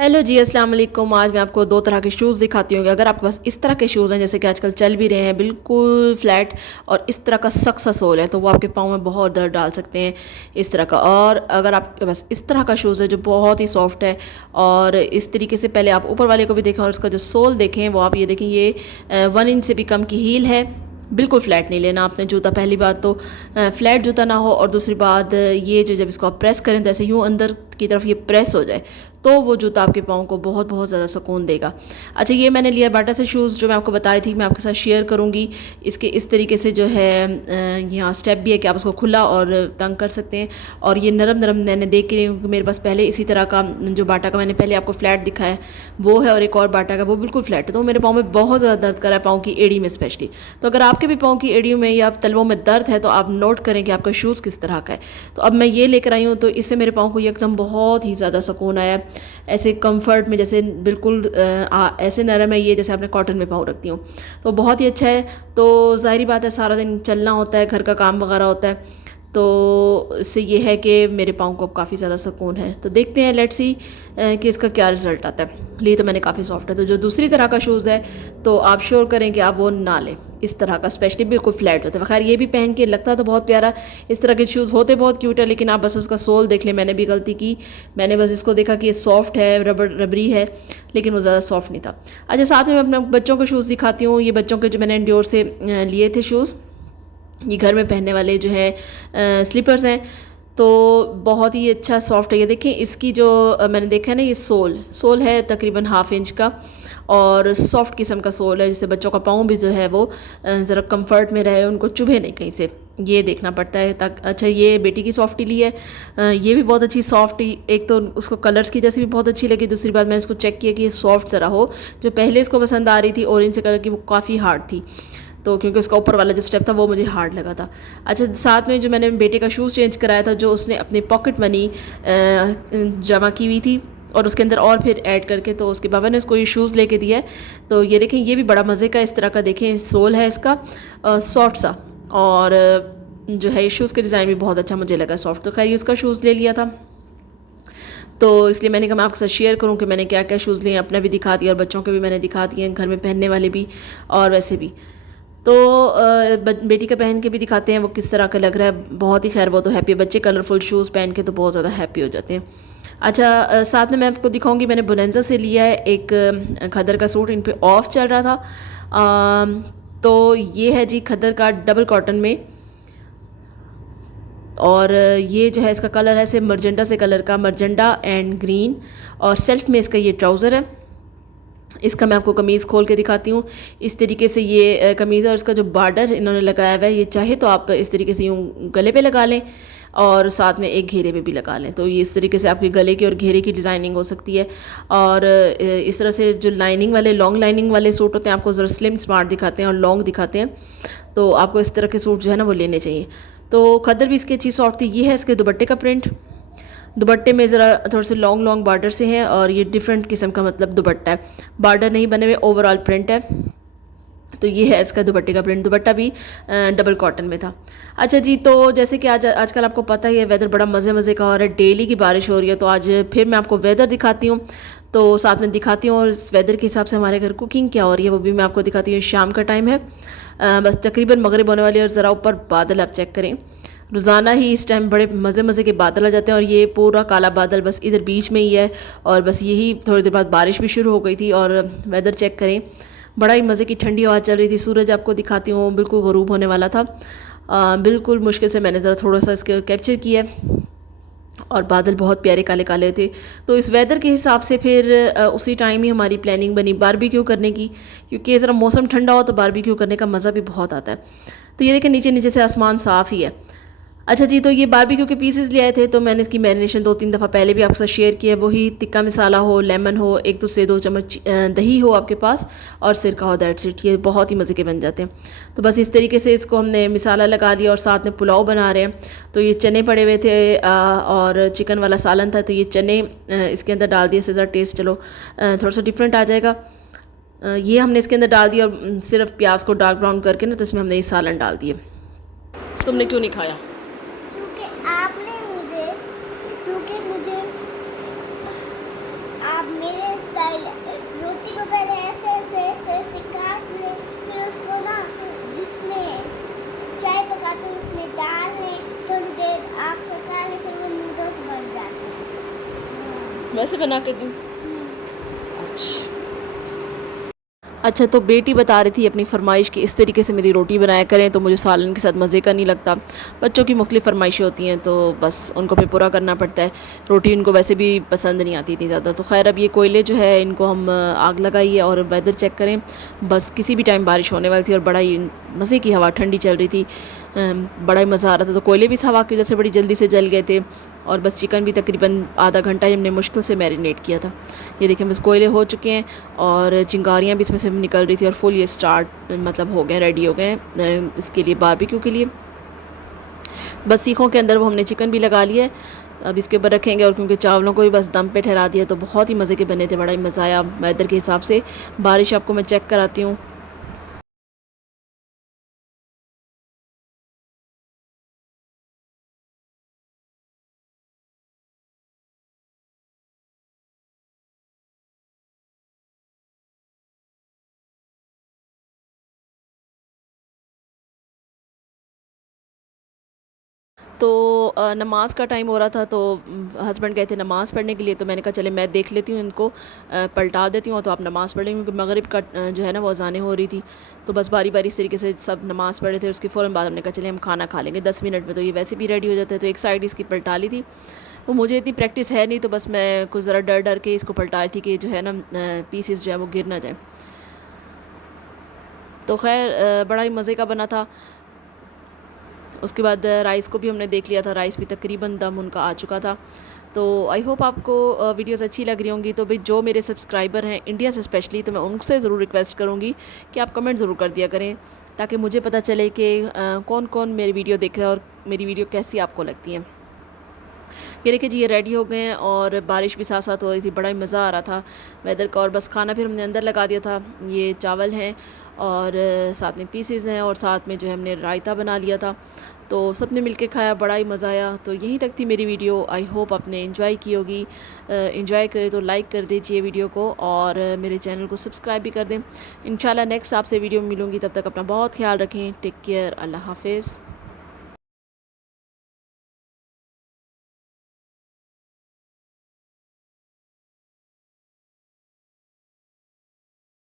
Hello जी, अस्सलाम वालेकुम। आज मैं आपको 2 तरह के शूज़ दिखाती हूँ कि अगर आपके पास इस तरह के शूज़ हैं जैसे कि आजकल चल भी रहे हैं बिल्कुल फ्लैट और इस तरह का सख्त सा सोल है तो वो आपके पाँव में बहुत दर्द डाल सकते हैं इस तरह का। और अगर आपके पास इस तरह का शूज़ है जो बहुत ही सॉफ्ट है और इस तरीके से पहले आप ऊपर वाले को भी देखें और उसका जो सोल देखें वो आप ये देखें, ये 1 इंच से भी कम की हील है। बिल्कुल फ्लैट नहीं लेना आपने जूता। पहली बात तो फ्लैट जूता ना हो, और दूसरी बात ये जो जब इसको आप प्रेस करें तो ऐसे यूँ अंदर की तरफ ये प्रेस हो जाए तो वो जूता आपके पाँव को बहुत बहुत ज़्यादा सुकून देगा। अच्छा, ये मैंने लिया बाटा से शूज़ जो मैं आपको बताई थी, मैं आपके साथ शेयर करूँगी। इसके इस तरीके से जो है यहाँ स्टेप भी है कि आप उसको खुला और तंग कर सकते हैं। और ये नरम नरम मैंने देख के मेरे पास पहले इसी तरह का जो बाटा का मैंने पहले आपको फ्लैट दिखाया वो है, और एक और बाटा का वो बिल्कुल फ्लैट है। तो मेरे पाँव में बहुत ज़्यादा दर्द करा है, पाँव की एड़ी में स्पेशली। तो अगर आपके भी पाँव की एड़ियों में या तलवों में दर्द है तो आप नोट करें कि आपका शूज़ किस तरह का है। तो अब मैं ये लेकर आई हूँ तो इससे मेरे पाँव को एकदम बहुत ही ज़्यादा सुकून आया, ऐसे कंफर्ट में, जैसे बिल्कुल ऐसे नरम है ये जैसे आपने कॉटन में पाँव रखती हूँ। तो बहुत ही अच्छा है। तो ज़ाहिर बात है सारा दिन चलना होता है, घर का काम वगैरह होता है, तो इससे ये है कि मेरे पाँव को अब काफ़ी ज़्यादा सुकून है। तो देखते हैं, लेट्स सी कि इसका क्या रिज़ल्ट आता है। लिए तो मैंने काफ़ी सॉफ्ट है। तो जो दूसरी तरह का शूज़ है तो आप श्योर करें कि आप वो ना लें, इस तरह का स्पेशली बिल्कुल फ्लैट होता है। खैर ये भी पहन के लगता तो बहुत प्यारा, इस तरह के शूज़ होते बहुत क्यूट है, लेकिन आप बस उसका सोल देख लें। मैंने भी गलती की, मैंने बस इसको देखा कि ये सॉफ्ट है, रबरी है, लेकिन वो ज़्यादा सॉफ्ट नहीं था। अच्छा, साथ में मैं अपने बच्चों के शूज़ दिखाती हूँ। ये बच्चों के जो मैंने इंडोर से लिए थे शूज़, ये घर में पहनने वाले जो है स्लीपर्स हैं। तो बहुत ही अच्छा सॉफ्ट है। ये देखें, इसकी जो मैंने देखा है ना, ये सोल है तकरीबन 1/2 इंच का और सॉफ्ट किस्म का सोल है, जिससे बच्चों का पाँव भी जो है वो ज़रा कंफर्ट में रहे, उनको चुभे नहीं कहीं से, ये देखना पड़ता है तक। अच्छा, ये बेटी की सॉफ्टी ली है, ये भी बहुत अच्छी सॉफ्टी। एक तो उसको कलर्स की जैसी भी बहुत अच्छी लगी, दूसरी बात मैंने इसको चेक किया कि ये सॉफ्ट ज़रा हो। जो पहले इसको पसंद आ रही थी ऑरेंज कलर की, वो काफ़ी हार्ड थी, तो क्योंकि उसका ऊपर वाला जो स्टेप था वो मुझे हार्ड लगा था। अच्छा, साथ में जो मैंने बेटे का शूज़ चेंज कराया था, जो उसने अपनी पॉकेट मनी जमा की हुई थी और उसके अंदर और फिर ऐड करके, तो उसके बाबा ने उसको ये शूज़ लेके दिया है। तो ये देखें, ये भी बड़ा मज़े का इस तरह का, देखें सोल है इसका सॉफ्ट सा, और जो है शूज़ का डिज़ाइन भी बहुत अच्छा मुझे लगा, सॉफ्ट। तो खैर ये उसका शूज़ ले लिया था, तो इसलिए मैंने कहा मैं आपके साथ शेयर करूं कि मैंने क्या क्या शूज़ लिए, अपना भी दिखा दिया और बच्चों के भी मैंने दिखा दिए, घर में पहनने वाले भी और वैसे भी। तो बेटी का पहन के भी दिखाते हैं वो किस तरह का लग रहा है। बहुत ही खैर वो तो हैप्पी है, बच्चे कलरफुल शूज़ पहन के तो बहुत ज़्यादा हैप्पी हो जाते हैं। अच्छा, साथ में मैं आपको दिखाऊंगी, मैंने बोनेंजा से लिया है एक खदर का सूट, इन पे ऑफ चल रहा था। तो ये है जी खदर का डबल कॉटन में, और ये जो है इसका कलर है से मर्जेंटा से कलर का, मर्जेंटा एंड ग्रीन, और सेल्फ में इसका ये ट्राउज़र है। इसका मैं आपको कमीज़ खोल के दिखाती हूँ। इस तरीके से ये कमीज़ है, और इसका जो बॉर्डर इन्होंने लगाया हुआ है, ये चाहे तो आप इस तरीके से यूँ गले पे लगा लें और साथ में एक घेरे पे भी लगा लें, तो ये इस तरीके से आपके गले की और घेरे की डिज़ाइनिंग हो सकती है। और इस तरह से जो लाइनिंग वाले, लॉन्ग लाइनिंग वाले सूट होते हैं, आपको ज़रा स्लिम स्मार्ट दिखाते हैं और लॉन्ग दिखाते हैं, तो आपको इस तरह के सूट जो है ना वो लेने चाहिए। तो खद्दर भी इसकी अच्छी सॉफ्ट थी। ये है इसके दुपट्टे का प्रिंट। दुपट्टे में ज़रा थोड़े से लॉन्ग लॉन्ग बार्डर से हैं, और ये डिफरेंट किस्म का मतलब दुपट्टा है, बार्डर नहीं बने हुए, ओवरऑल प्रिंट है। तो ये है इसका दुपट्टे का प्रिंट। दुपट्टा भी डबल कॉटन में था। अच्छा जी, तो जैसे कि आजकल आपको पता ही है वेदर बड़ा मज़े मज़े का हो रहा है, डेली की बारिश हो रही है, तो आज फिर मैं आपको वेदर दिखाती हूँ, तो साथ में दिखाती हूँ और इस वेदर के हिसाब से हमारे घर कुकिंग क्या हो रही है वो भी मैं आपको दिखाती हूँ। शाम का टाइम है, बस तकरीबन मगरिब होने वाली है, और ज़रा ऊपर बादल आप चेक करें। रोज़ाना ही इस टाइम बड़े मज़े मज़े के बादल आ जाते हैं, और ये पूरा काला बादल बस इधर बीच में ही है, और बस यही थोड़ी देर बाद बारिश भी शुरू हो गई थी। और वेदर चेक करें, बड़ा ही मज़े की ठंडी हवा चल रही थी। सूरज आपको दिखाती हूँ बिल्कुल ग़ुरूब होने वाला था। बिल्कुल मुश्किल से मैंने ज़रा थोड़ा सा इसके कैप्चर किया, और बादल बहुत प्यारे काले काले थे। तो इस वेदर के हिसाब से फिर उसी टाइम ही हमारी प्लानिंग बनी बारबेक्यू करने की, क्योंकि ज़रा मौसम ठंडा हो तो बारबेक्यू करने का मज़ा भी बहुत आता है। तो ये देखें, नीचे नीचे से आसमान साफ़ ही है। अच्छा जी, तो ये बारबेक्यू के पीसेस ले आए थे, तो मैंने इसकी मैरिनेशन 2-3 दफ़ा पहले भी आपके साथ शेयर किया है। वही तिक्का मसाला हो, लेमन हो, 1 से 2 चम्मच दही हो आपके पास, और सिरका हो, दैट्स इट। ये बहुत ही मज़े के बन जाते हैं। तो बस इस तरीके से इसको हमने मसाला लगा लिया, और साथ में पुलाव बना रहे हैं। तो ये चने पड़े हुए थे और चिकन वाला सालन था, तो ये चने इसके अंदर डाल दिए। इससे ज़रा टेस्ट चलो थोड़ा सा डिफरेंट आ जाएगा। ये हमने इसके अंदर डाल दिया, और सिर्फ प्याज को डार्क ब्राउन करके ना, तो इसमें हमने ये सालन डाल दिए। तुमने क्यों नहीं खाया? क्योंकि मुझे आप मेरे वैसे बना के दूँ? अच्छा, तो बेटी बता रही थी अपनी फ़रमाइश कि इस तरीके से मेरी रोटी बनाया करें, तो मुझे सालन के साथ मज़े का नहीं लगता। बच्चों की मुख्तलिफ़ फ़रमाइशें होती हैं, तो बस उनको फिर पूरा करना पड़ता है। रोटी उनको वैसे भी पसंद नहीं आती इतनी ज़्यादा। तो ख़ैर, अब ये कोयले जो है इनको हम आग लगाइए और वेदर चेक करें। बस किसी भी टाइम बारिश होने वाली थी और बड़ा ही मज़े की हवा ठंडी चल रही थी। बड़ा ही मज़ा आ रहा था। तो कोयले भी इस हवा की वजह से बड़ी जल्दी से जल गए थे और बस चिकन भी तकरीबन आधा घंटा ही हमने मुश्किल से मैरिनेट किया था। ये देखिए बस कोयले हो चुके हैं और चिंगारियाँ भी इसमें से निकल रही थी और फुल ये स्टार्ट मतलब हो गए, रेडी हो गए इसके लिए, बारबेक्यू के लिए। बस सीखों के अंदर वो हमने चिकन भी लगा लिया है, अब इसके ऊपर रखेंगे। और क्योंकि चावलों को भी बस दम पे ठहरा दिया, तो बहुत ही मज़े के बने थे, बड़ा ही मज़ा आया वेदर के हिसाब से। बारिश आपको मैं चेक कराती हूँ। तो नमाज़ का टाइम हो रहा था, तो हस्बैंड गए थे नमाज़ पढ़ने के लिए, तो मैंने कहा चले मैं देख लेती हूँ इनको, पलटा देती हूँ, तो आप नमाज़ पढ़ लेंगे, क्योंकि मगरिब का जो है ना वो अज़ानें हो रही थी। तो बस बारी बारी इस तरीके से सब नमाज़ पढ़े थे। उसके फ़ौरन बाद हमने कहा चले हम खाना खा लेंगे 10 मिनट में, तो ये वैसे भी रेडी हो जाता है। तो एक साइड इसकी पलटा ली थी। वो मुझे इतनी प्रैक्टिस है नहीं, तो बस मैं कुछ ज़रा डर डर के इसको पलटा रही थी कि जो है ना पीसेस जो है वो गिर ना जाए। तो खैर बड़ा ही मज़े का बना था। उसके बाद राइस को भी हमने देख लिया था, राइस भी तकरीबन दम उनका आ चुका था। तो आई होप आपको वीडियोस अच्छी लग रही होंगी। तो भाई जो मेरे सब्सक्राइबर हैं इंडिया से स्पेशली, तो मैं उनसे ज़रूर रिक्वेस्ट करूँगी कि आप कमेंट ज़रूर कर दिया करें, ताकि मुझे पता चले कि कौन कौन मेरी वीडियो देख रहा है और मेरी वीडियो कैसी आपको लगती है। ये देखिए जी, ये रेडी हो गए हैं और बारिश भी साथ साथ हो रही थी, बड़ा ही मज़ा आ रहा था वेदर का। और बस खाना फिर हमने अंदर लगा दिया था। ये चावल हैं और साथ में पीसेस हैं और साथ में जो है हमने रायता बना लिया था। तो सब ने मिलके खाया, बड़ा ही मज़ा आया। तो यहीं तक थी मेरी वीडियो। आई होप आपने इन्जॉय की होगी। इन्जॉय करें तो लाइक कर दीजिए वीडियो को और मेरे चैनल को सब्सक्राइब भी कर दें। इंशाल्लाह नेक्स्ट आपसे वीडियो में मिलूँगी, तब तक अपना बहुत ख्याल रखें। टेक केयर, अल्लाह हाफिज़।